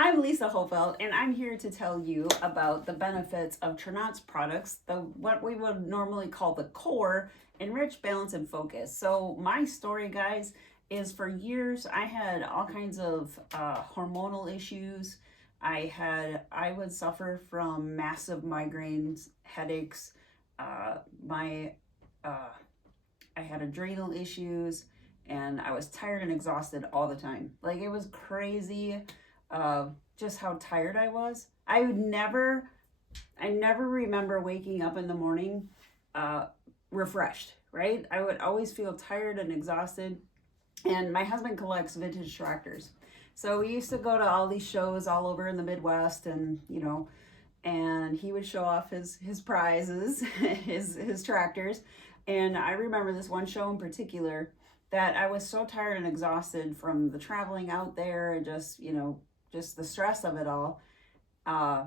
I'm Lisa Hofeld, and I'm here to tell you about the benefits of Trinot's products, the what we would normally call the core, Enrich, Balance, and Focus. So my story, guys, is for years I had all kinds of hormonal issues. I would suffer from massive migraines, headaches. My I had adrenal issues, and I was tired and exhausted all the time. Like it was crazy, just how tired I was. I never remember waking up in the morning uh, refreshed. Right? I would always feel tired and exhausted. And my husband collects vintage tractors, so we used to go to all these shows all over in the Midwest, and and he would show off his prizes, his tractors. And I remember this one show in particular that I was so tired and exhausted from the traveling out there and just the stress of it all. Uh,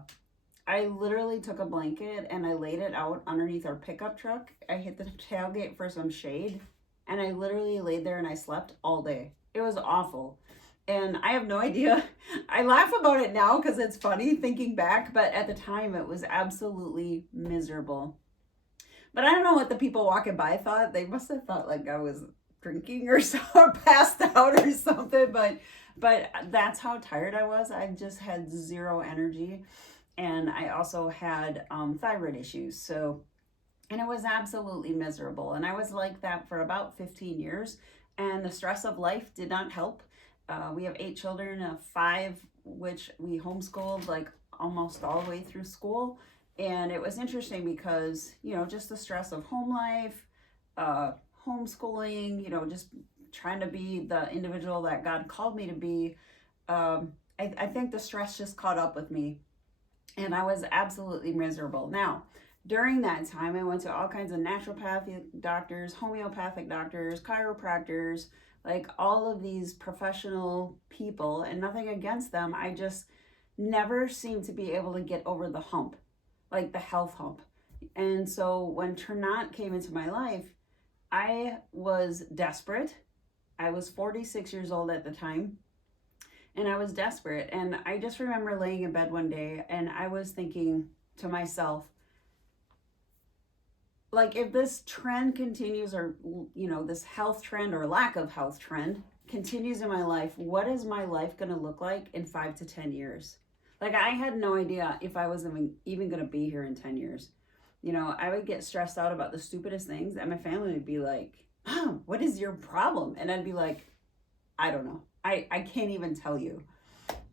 I literally took a blanket and I laid it out underneath our pickup truck. I hit the tailgate for some shade, and I literally laid there and I slept all day. It was awful. And I have no idea. I laugh about it now because it's funny thinking back, but at the time it was absolutely miserable. But I don't know what the people walking by thought. They must have thought like I was drinking or so, or passed out or something. But that's how tired I was. I just had zero energy, and I also had thyroid issues. So, and it was absolutely miserable. And I was like that for about 15 years. And the stress of life did not help. We have 8 children, five which we homeschooled like almost all the way through school. And it was interesting because, just the stress of home life, homeschooling, just trying to be the individual that God called me to be. I think the stress just caught up with me, and I was absolutely miserable. Now, during that time, I went to all kinds of naturopathic doctors, homeopathic doctors, chiropractors, like all of these professional people, and nothing against them. I just never seemed to be able to get over the hump, like the health hump. And so when Trinot came into my life, I was desperate. I was 46 years old at the time, and I was desperate. And I just remember laying in bed one day and I was thinking to myself, like, if this trend continues, or this health trend or lack of health trend continues in my life, what is my life going to look like in 5 to 10 years? Like, I had no idea if I was even going to be here in 10 years. I would get stressed out about the stupidest things, and my family would be like, Mom, what is your problem? And I'd be like, I don't know. I can't even tell you.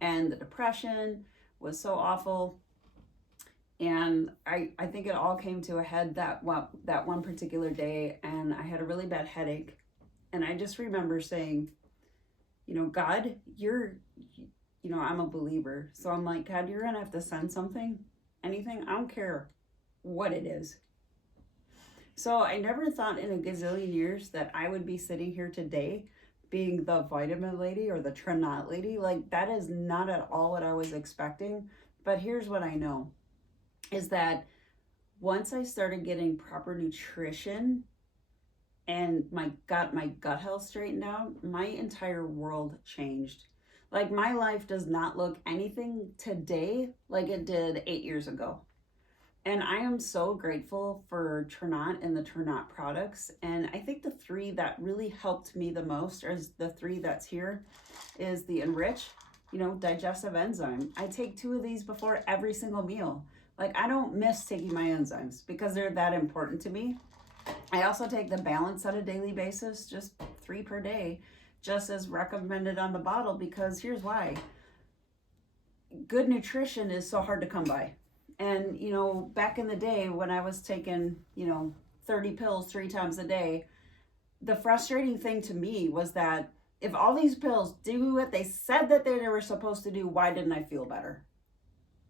And the depression was so awful. And I think it all came to a head that one particular day, and I had a really bad headache. And I just remember saying, God, I'm a believer. So I'm like, God, you're going to have to send something, anything. I don't care what it is. So I never thought in a gazillion years that I would be sitting here today being the vitamin lady or the Trinot lady. Like, that is not at all what I was expecting. But here's what I know is that once I started getting proper nutrition and got my gut health straightened out, my entire world changed. Like, my life does not look anything today like it did 8 years ago. And I am so grateful for Trinot and the Trinot products. And I think the three that really helped me the most, or the three that's here, is the Enrich, digestive enzyme. I take 2 of these before every single meal. Like, I don't miss taking my enzymes because they're that important to me. I also take the Balance on a daily basis, just 3 per day, just as recommended on the bottle, because here's why. Good nutrition is so hard to come by. And, back in the day when I was taking, 30 pills 3 times a day, the frustrating thing to me was that if all these pills do what they said that they were supposed to do, why didn't I feel better?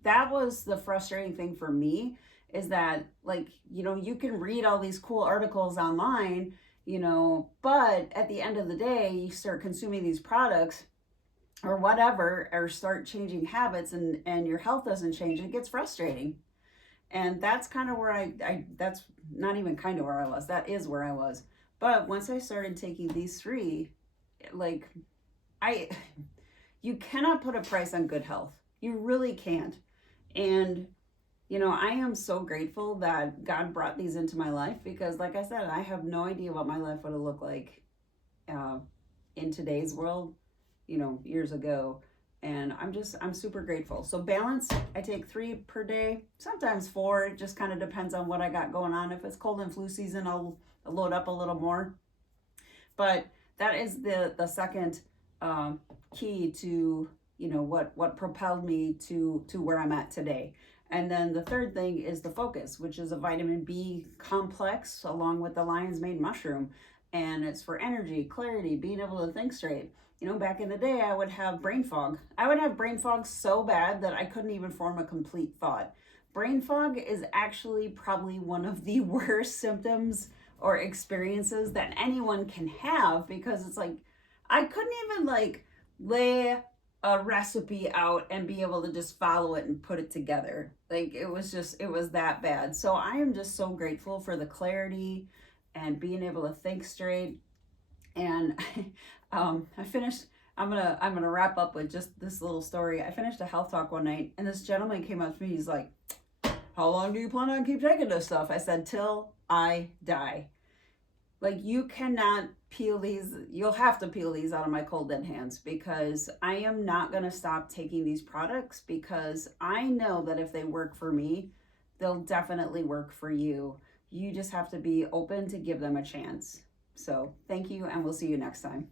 That was the frustrating thing for me, is that, like, you can read all these cool articles online, but at the end of the day, you start consuming these products or whatever, or start changing habits, and your health doesn't change. It gets frustrating. And that's kind of where that's not even kind of where I was. That is where I was. But once I started taking these 3, like, I You cannot put a price on good health. You really can't. And I am so grateful that God brought these into my life, because, like I said, I have no idea what my life would have looked like uh, in today's world, years ago. And I'm super grateful. So balance, I take 3 per day, sometimes 4. It just kind of depends on what I got going on. If it's cold and flu season, I'll load up a little more. But that is the second key to what propelled me to where I'm at today. And then the third thing is the focus, which is a vitamin B complex along with the lion's mane mushroom. And it's for energy, clarity, being able to think straight. Back in the day, I would have brain fog. I would have brain fog so bad that I couldn't even form a complete thought. Brain fog is actually probably one of the worst symptoms or experiences that anyone can have, because it's like I couldn't even lay a recipe out and be able to just follow it and put it together. Like it was that bad. So I am just so grateful for the clarity and being able to think straight. And I finished. I'm gonna wrap up with just this little story. I finished a health talk one night, and this gentleman came up to me. He's like, "How long do you plan on keep taking this stuff?" I said, "Till I die." Like, you cannot peel these. You'll have to peel these out of my cold dead hands, because I am not gonna stop taking these products, because I know that if they work for me, they'll definitely work for you. You just have to be open to give them a chance. So thank you, and we'll see you next time.